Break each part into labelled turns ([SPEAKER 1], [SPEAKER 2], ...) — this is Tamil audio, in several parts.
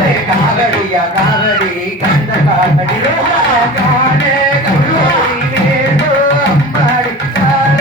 [SPEAKER 1] காதே காதடியா காதடி கந்த காதடியா காதே அம்மாடி கால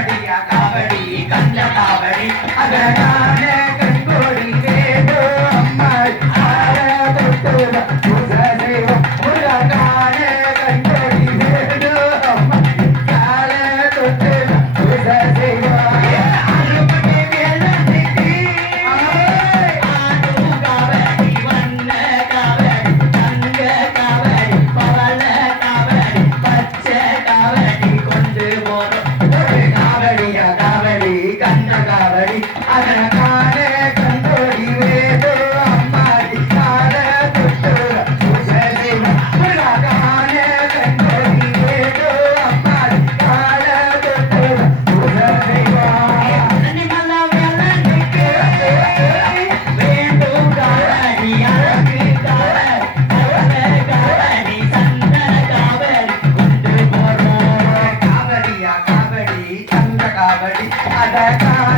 [SPEAKER 1] காவடியா காவடி கந்த காவடி அகடான காவடி அட